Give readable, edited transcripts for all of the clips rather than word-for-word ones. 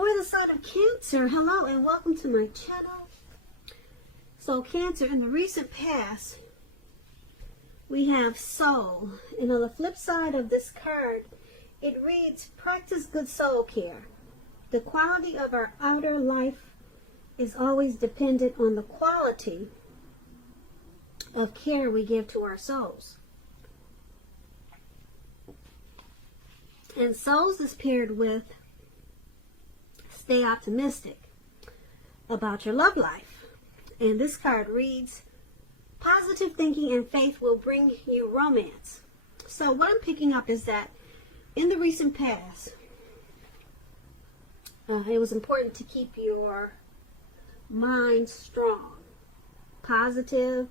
For the sign of Cancer, hello and welcome to my channel. So Cancer, in the recent past, we have soul. And on the flip side of this card, it reads, practice good soul care. The quality of our outer life is always dependent on the quality of care we give to our souls. And souls is paired with stay optimistic about your love life. And this card reads, positive thinking and faith will bring you romance. So what I'm picking up is that in the recent past, it was important to keep your mind strong, positive,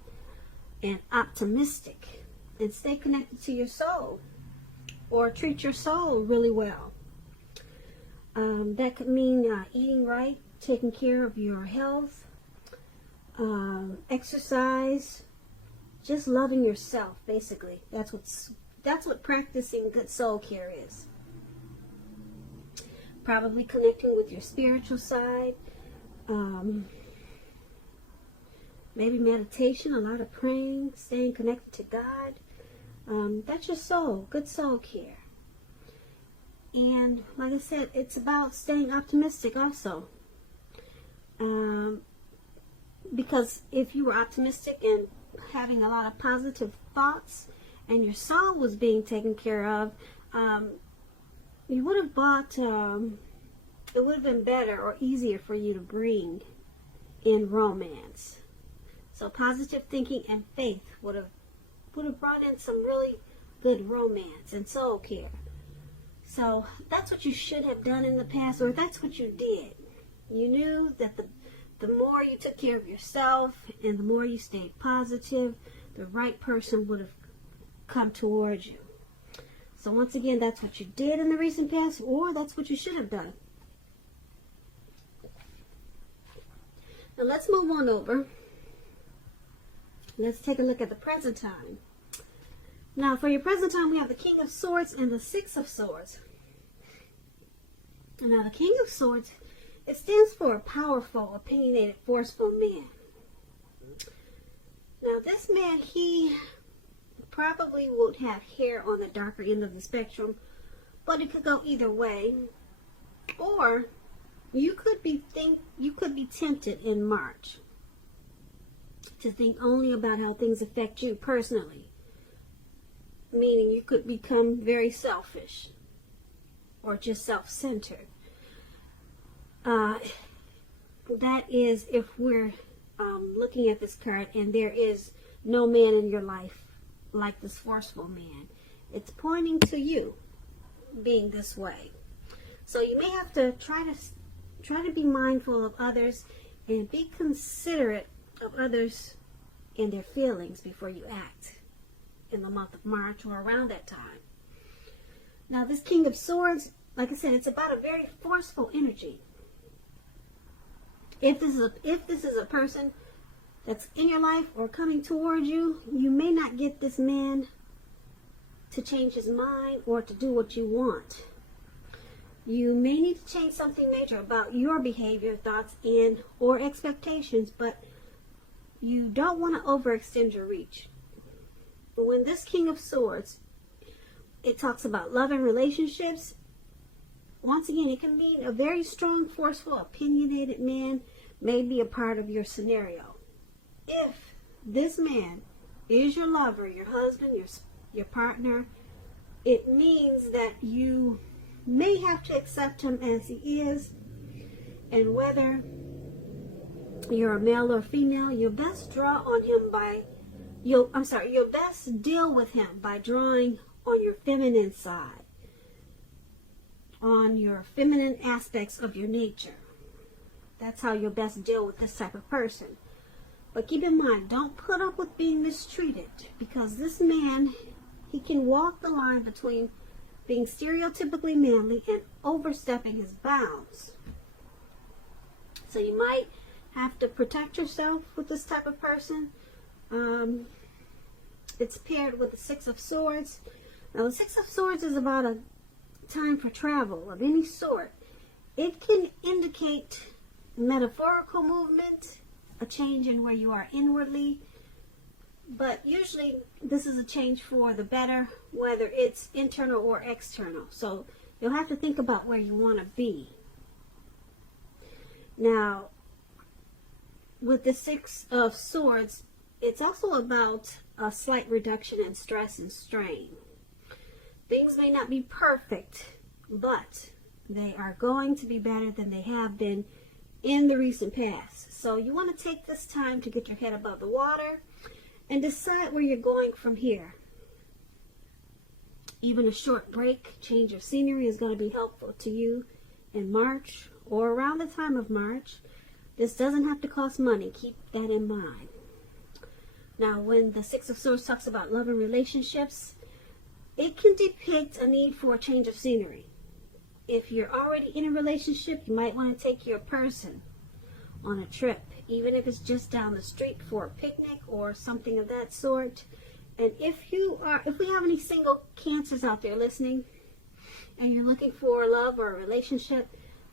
and optimistic, and stay connected to your soul, or treat your soul really well. That could mean eating right, taking care of your health, exercise, just loving yourself. Basically, that's what practicing good soul care is. Probably connecting with your spiritual side, maybe meditation, a lot of praying, staying connected to God. That's your soul, good soul care. And like I said, it's about staying optimistic also. Because if you were optimistic and having a lot of positive thoughts and your soul was being taken care of, you would have bought, it would have been better or easier for you to bring in romance. So positive thinking and faith would have brought in some really good romance and soul care. So that's what you should have done in the past, or that's what you did. You knew that the more you took care of yourself and the more you stayed positive, the right person would have come towards you. So once again, that's what you did in the recent past, or that's what you should have done. Now let's move on over. Let's take a look at the present time. Now for your present time, we have the King of Swords and the Six of Swords. Now the King of Swords, it stands for a powerful, opinionated, forceful man. Now this man, he probably would have hair on the darker end of the spectrum, but it could go either way. Or you could be tempted in March to think only about how things affect you personally. Meaning you could become very selfish or just self-centered. That is if we're looking at this card and there is no man in your life like this forceful man. It's pointing to you being this way. So you may have to try to be mindful of others and be considerate of others and their feelings before you act in the month of March or around that time. Now this King of Swords, like I said, it's about a very forceful energy. If this is a person that's in your life or coming towards you, you may not get this man to change his mind or to do what you want. You may need to change something major about your behavior, thoughts, and or expectations, but you don't want to overextend your reach. But when this King of Swords, it talks about love and relationships. Once again, it can mean a very strong, forceful, opinionated man may be a part of your scenario. If this man is your lover, your husband, your partner, it means that you may have to accept him as he is, and whether you're a male or female, you'll best you'll best deal with him by drawing on your feminine side, on your feminine aspects of your nature. That's how you'll best deal with this type of person. But keep in mind, don't put up with being mistreated, because this man, he can walk the line between being stereotypically manly and overstepping his bounds. So you might have to protect yourself with this type of person. It's paired with the Six of Swords. Now the Six of Swords is about a time for travel of any sort. It can indicate metaphorical movement, a change in where you are inwardly, but usually this is a change for the better, whether it's internal or external. So you'll have to think about where you want to be. Now, with the Six of Swords, it's also about a slight reduction in stress and strain. Things may not be perfect, but they are going to be better than they have been in the recent past. So you want to take this time to get your head above the water and decide where you're going from here. Even a short break, change of scenery is going to be helpful to you in March or around the time of March. This doesn't have to cost money. Keep that in mind. Now, when the Six of Swords talks about love and relationships, it can depict a need for a change of scenery. If you're already in a relationship, you might want to take your person on a trip, even if it's just down the street for a picnic or something of that sort. And if we have any single Cancers out there listening, and you're looking for love or a relationship,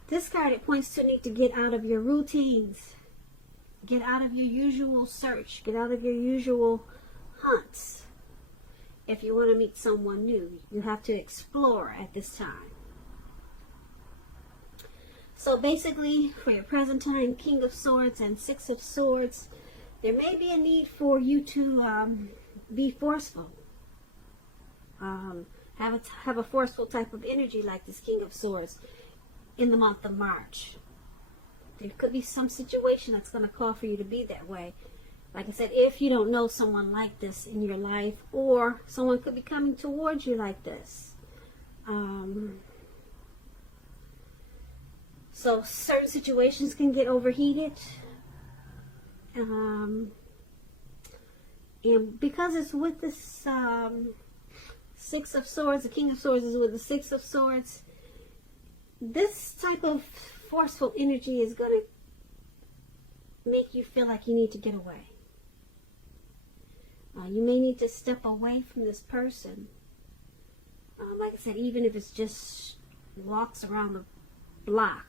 this card, it points to a need to get out of your routines, get out of your usual search, get out of your usual hunts. If you want to meet someone new, you have to explore at this time. So basically, for your present time, King of Swords and Six of Swords, there may be a need for you to be forceful. Have a forceful type of energy like this King of Swords in the month of March. There could be some situation that's going to call for you to be that way. Like I said, if you don't know someone like this in your life, or someone could be coming towards you like this. So certain situations can get overheated. And because it's with this Six of Swords, the King of Swords is with the Six of Swords, this type of forceful energy is going to make you feel like you need to get away. You may need to step away from this person. Like I said, even if it's just walks around the block.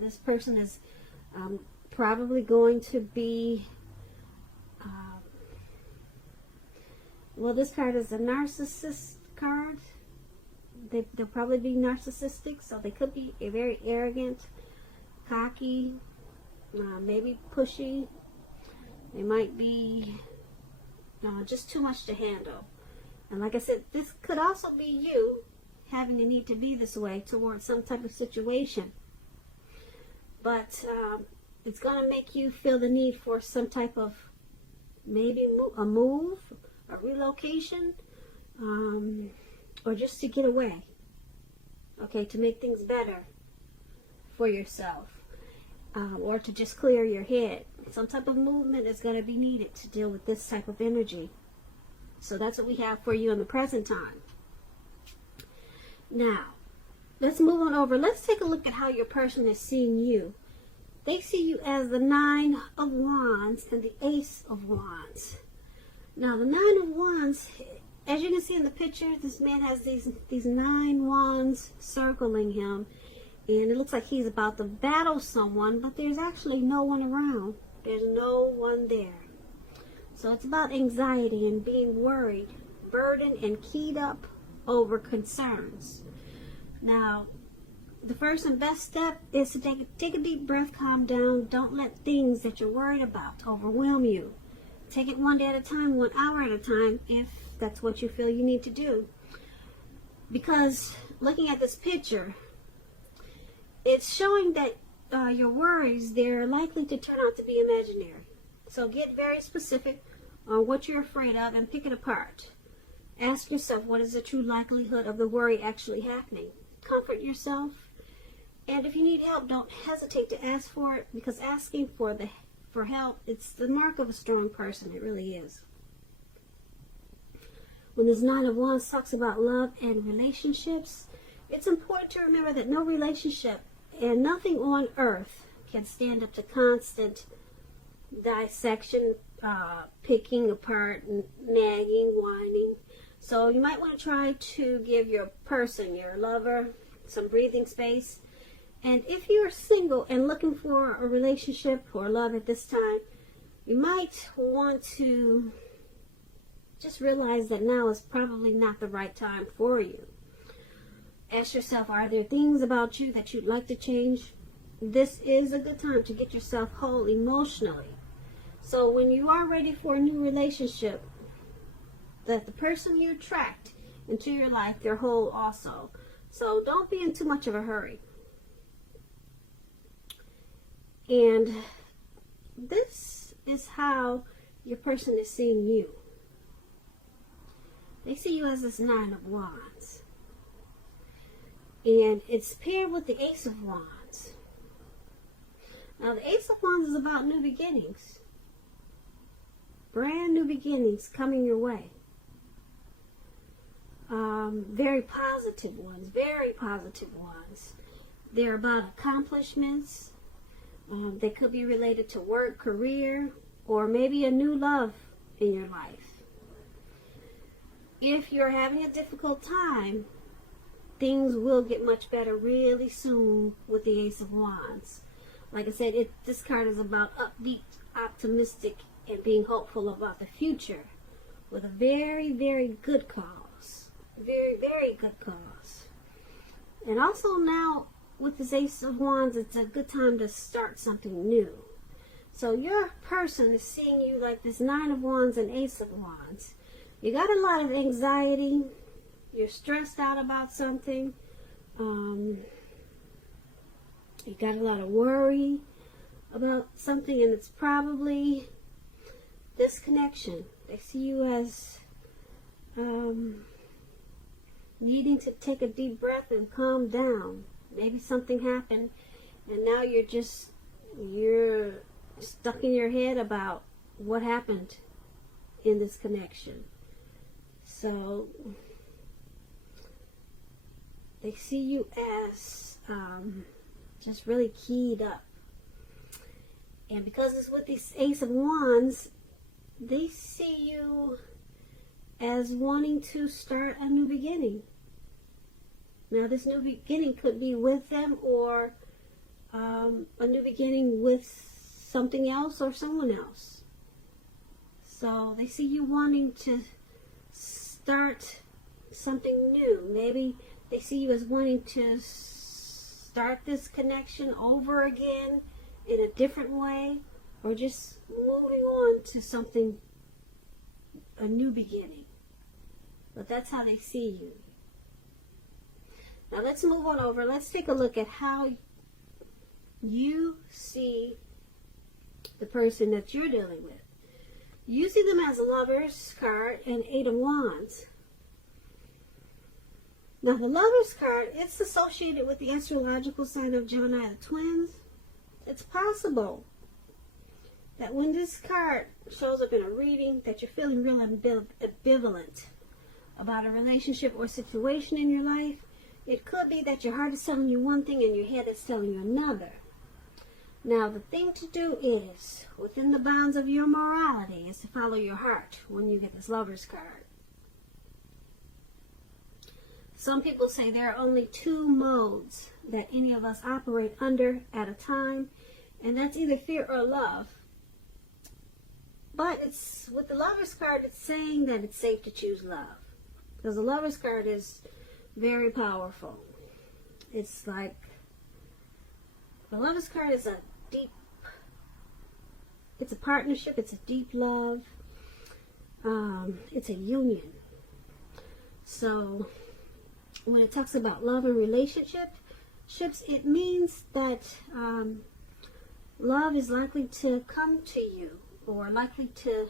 This person is probably going to be, well, this card is a narcissist card. They'll probably be narcissistic, so they could be very arrogant, cocky, maybe pushy. They might be just too much to handle. And like I said, this could also be you having the need to be this way towards some type of situation. But it's going to make you feel the need for some type of maybe a move, a relocation, or just to get away, okay, to make things better for yourself, or to just clear your head. Some type of movement is going to be needed to deal with this type of energy. So that's what we have for you in the present time. Now, let's move on over. Let's take a look at how your person is seeing you. They see you as the Nine of Wands and the Ace of Wands. Now, the Nine of Wands, as you can see in the picture, this man has these 9 wands circling him, and it looks like he's about to battle someone, but there's actually no one around. There's no one there. So it's about anxiety and being worried, burdened, and keyed up over concerns. Now, the first and best step is to take a deep breath, calm down. Don't let things that you're worried about overwhelm you. Take it one day at a time, 1 hour at a time, if that's what you feel you need to do. Because looking at this picture, it's showing that your worries, they're likely to turn out to be imaginary. So get very specific on what you're afraid of and pick it apart. Ask yourself, what is the true likelihood of the worry actually happening? Comfort yourself. And if you need help, don't hesitate to ask for it, because asking for help, it's the mark of a strong person. It really is. When this Nine of Wands talks about love and relationships, it's important to remember that no relationship and nothing on earth can stand up to constant dissection, picking apart, nagging, whining. So you might want to try to give your person, your lover, some breathing space And if you're single and looking for a relationship or love at this time, you might want to just realize that now is probably not the right time for you. Ask yourself, are there things about you that you'd like to change? This is a good time to get yourself whole emotionally. So when you are ready for a new relationship, that the person you attract into your life, they're whole also. So don't be in too much of a hurry. And this is how your person is seeing you. They see you as this 9 of Wands. And it's paired with the Ace of Wands. Now the Ace of Wands is about new beginnings. Brand new beginnings coming your way. Very positive ones. Very positive ones. They're about accomplishments. They could be related to work, career, or maybe a new love in your life. If you're having a difficult time, things will get much better really soon with the Ace of Wands. Like I said, this card is about upbeat, optimistic, and being hopeful about the future with a very, very good cause. Very, very good cause. And also now, with this Ace of Wands, it's a good time to start something new. So your person is seeing you like this 9 of Wands and Ace of Wands. You got a lot of anxiety. You're stressed out about something. You got a lot of worry about something, and it's probably this connection. They see you as needing to take a deep breath and calm down. Maybe something happened and now you're stuck in your head about what happened in this connection. So they see you as just really keyed up. And because it's with this Ace of Wands, they see you as wanting to start a new beginning. Now, this new beginning could be with them, or a new beginning with something else or someone else. So they see you wanting to start something new. Maybe they see you as wanting to start this connection over again in a different way, or just moving on to something, a new beginning. But that's how they see you. Now let's move on over. Let's take a look at how you see the person that you're dealing with. You see them as a Lover's card and 8 of Wands. Now the Lover's card, it's associated with the astrological sign of Gemini, the twins. It's possible that when this card shows up in a reading that you're feeling real ambivalent about a relationship or situation in your life. It could be that your heart is telling you one thing and your head is telling you another. Now, the thing to do is, within the bounds of your morality, is to follow your heart when you get this Lover's card. Some people say there are only 2 modes that any of us operate under at a time, and that's either fear or love. But it's with the Lover's card, it's saying that it's safe to choose love. Because the Lover's card is very powerful. It's like, the Lover's card is a deep, it's a partnership, it's a deep love, it's a union. So when it talks about love and relationships, it means that love is likely to come to you, or likely to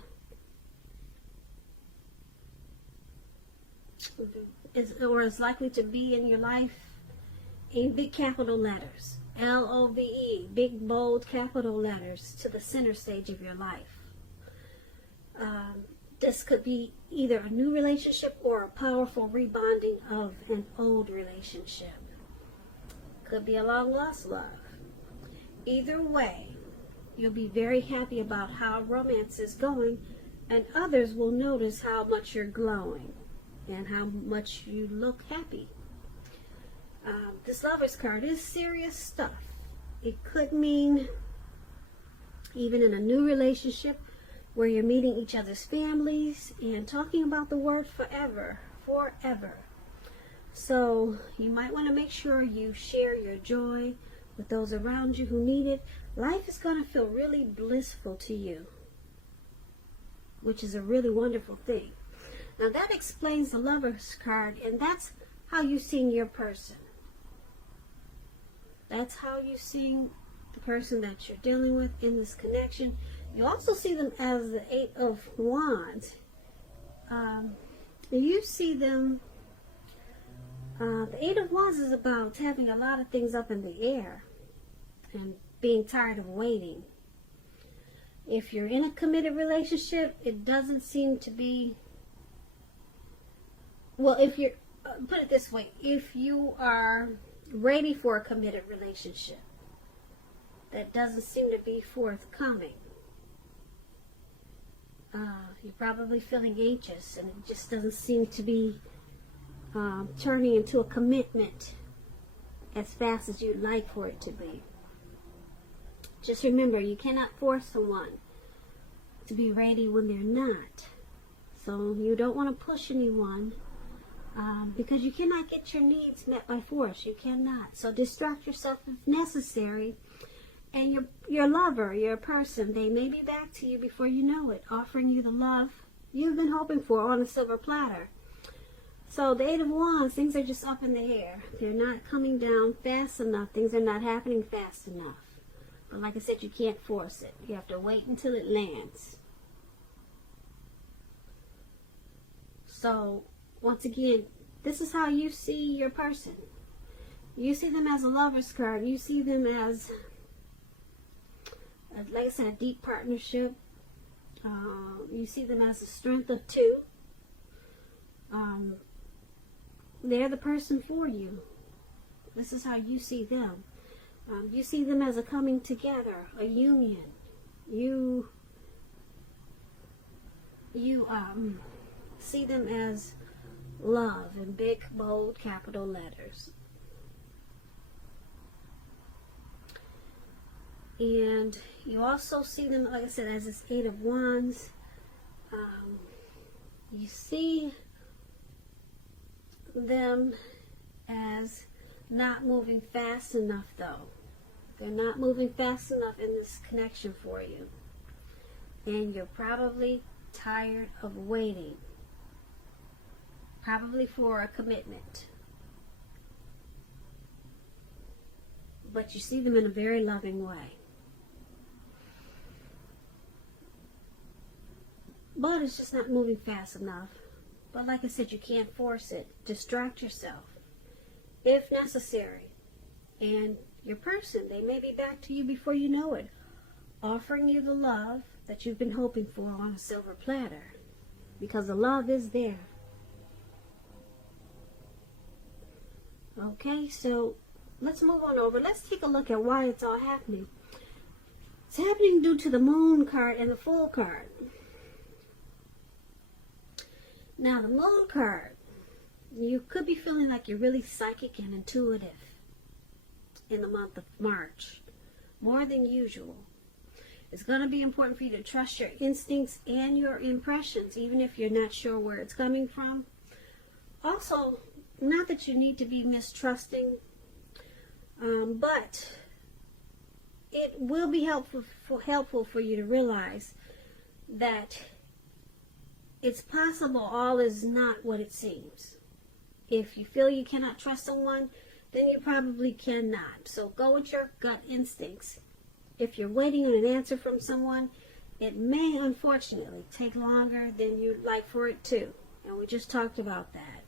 is likely to be in your life in big capital letters. L-O-V-E, big, bold, capital letters to the center stage of your life. This could be either a new relationship or a powerful rebonding of an old relationship. Could be a long-lost love. Either way, you'll be very happy about how romance is going, and others will notice how much you're glowing and how much you look happy. This Lovers card is serious stuff. It could mean even in a new relationship where you're meeting each other's families and talking about the word forever. So you might want to make sure you share your joy with those around you who need it. Life is going to feel really blissful to you, which is a really wonderful thing. Now that explains the Lovers card, and that's how you see your person. That's how you see the person that you're dealing with in this connection. You also see them as the Eight of Wands. You see them, the Eight of Wands is about having a lot of things up in the air and being tired of waiting. If you're in a committed relationship, it doesn't seem to be, well, if you're, put it this way, if you are ready for a committed relationship, that doesn't seem to be forthcoming. You're probably feeling anxious, and it just doesn't seem to be turning into a commitment as fast as you'd like for it to be. Just remember, you cannot force someone to be ready when they're not. So you don't want to push anyone because you cannot get your needs met by force. You cannot. So distract yourself if necessary. And your lover, your person, they may be back to you before you know it, offering you the love you've been hoping for on a silver platter. So the Eight of Wands, things are just up in the air. They're not coming down fast enough. Things are not happening fast enough. But like I said, you can't force it. You have to wait until it lands. So, once again, this is how you see your person. You see them as a Lover's card. You see them as, like I said, a deep partnership. You see them as a strength of two. They're the person for you. This is how you see them. You see them as a coming together, a union. You see them as love in big, bold, capital letters. And you also see them, like I said, as this Eight of Wands. You see them as not moving fast enough, though. They're not moving fast enough in this connection for you. And you're probably tired of waiting. Probably for a commitment. But you see them in a very loving way. But it's just not moving fast enough. But like I said, you can't force it. Distract yourself if necessary. And your person, they may be back to you before you know it, offering you the love that you've been hoping for on a silver platter. Because the love is there. Okay, so let's move on over. Let's take a look at why it's all happening. It's happening due to the Moon card and the Fool card. Now, the Moon card, you could be feeling like you're really psychic and intuitive in the month of March, more than usual. It's going to be important for you to trust your instincts and your impressions, even if you're not sure where it's coming from. Also, not that you need to be mistrusting, but it will be helpful for you to realize that it's possible all is not what it seems. If you feel you cannot trust someone, then you probably cannot. So go with your gut instincts. If you're waiting on an answer from someone, it may unfortunately take longer than you'd like for it to. And we just talked about that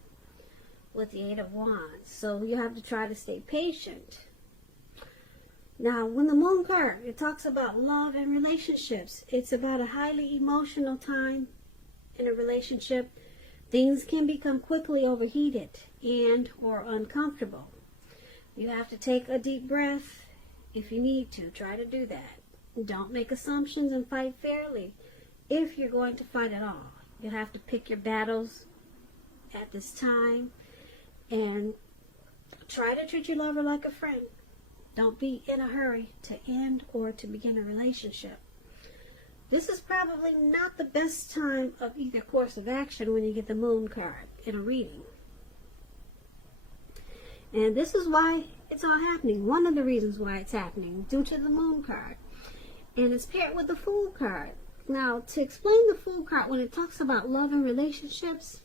with the Eight of Wands. So you have to try to stay patient. Now, when the Moon card, it talks about love and relationships. It's about a highly emotional time in a relationship. Things can become quickly overheated and or uncomfortable. You have to take a deep breath if you need to. Try to do that. Don't make assumptions and fight fairly if you're going to fight at all. You'll have to pick your battles at this time. And Try to treat your lover like a friend. Don't be in a hurry to end or to begin a relationship. This is probably not the best time of either course of action when you get the moon card in a reading. And this is why it's all happening. One of the reasons why it's happening, due to the moon card. And it's paired with the Fool card. Now, to explain the Fool card, when it talks about love and relationships,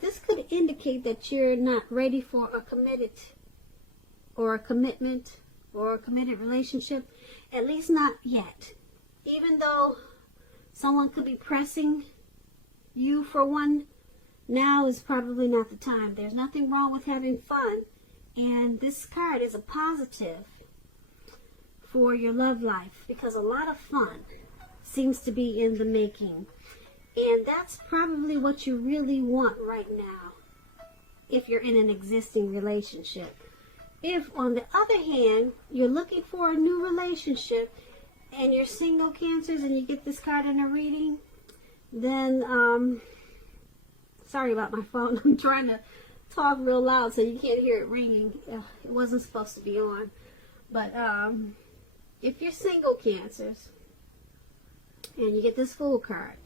this could indicate that you're not ready for a committed or a commitment or a committed relationship, at least not yet. Even though someone could be pressing you for one, now is probably not the time. There's nothing wrong with having fun, and this card is a positive for your love life because a lot of fun seems to be in the making, and that's probably what you really want right now if you're in an existing relationship. If, on the other hand, you're looking for a new relationship and you're single, Cancers, and you get this card in a reading, then, sorry about my phone. I'm trying to talk real loud so you can't hear it ringing. It wasn't supposed to be on. But if you're single, Cancers, and you get this Fool card,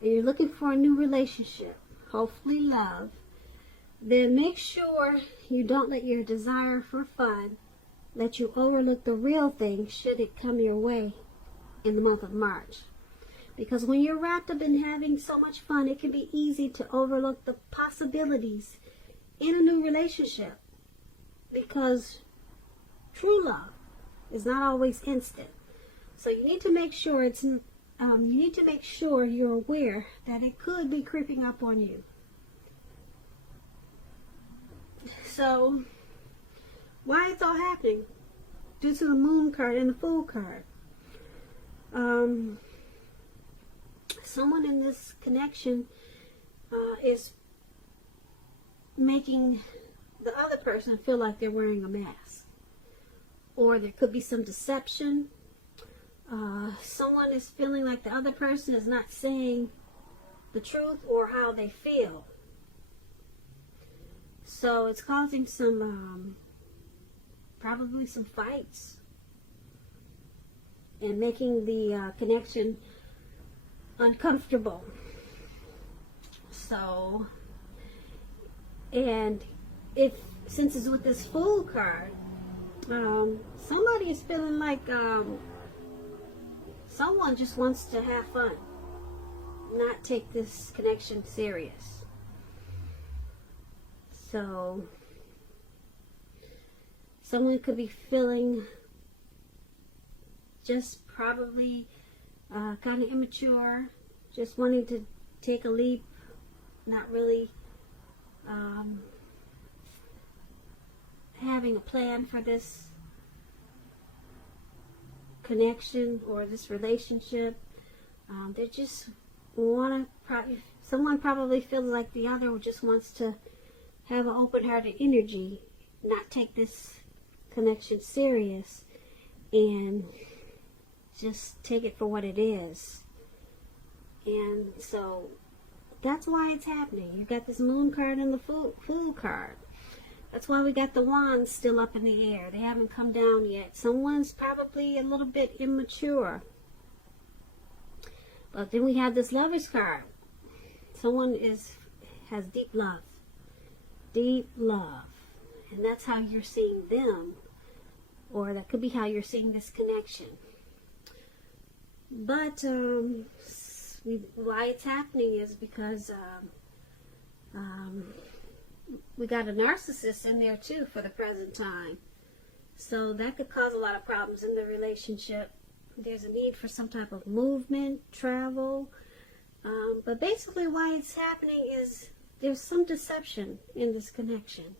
and you're looking for a new relationship, hopefully love, then make sure you don't let your desire for fun let you overlook the real thing should it come your way in the month of March. Because when you're wrapped up in having so much fun, it can be easy to overlook the possibilities in a new relationship. Because true love is not always instant. So you need to make sure you're aware that it could be creeping up on you. So, why it's all happening? Due to the Moon card and the Fool card. Someone in this connection is making the other person feel like they're wearing a mask. Or there could be some deception. Someone is feeling like the other person is not saying the truth or how they feel. So it's causing some, probably some fights and making the connection uncomfortable. So, and since it's with this Fool card, somebody is feeling like someone just wants to have fun, not take this connection serious. So, someone could be feeling just probably kind of immature, just wanting to take a leap, not really having a plan for this connection or this relationship. They just want to, someone probably feels like the other just wants to have an open-hearted energy, not take this connection serious, and just take it for what it is. And so that's why it's happening. You got this Moon card and the Fool card. That's why we got the Wands still up in the air. They haven't come down yet. Someone's probably a little bit immature. But then we have this Lovers card. Someone has deep love. Deep love. And that's how you're seeing them. Or that could be how you're seeing this connection. But why it's happening is because we got a narcissist in there too for the present time. So that could cause a lot of problems in the relationship. There's a need for some type of movement, travel. But basically why it's happening is there's some deception in this connection.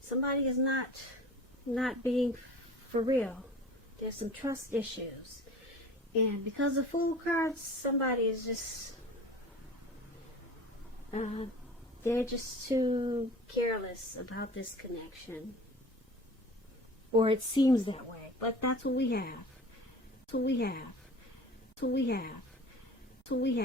Somebody is not being for real. There's some trust issues. And because of Fool cards, somebody is just, they're just too careless about this connection. Or it seems that way. But that's what we have. That's what we have. That's what we have. That's what we have.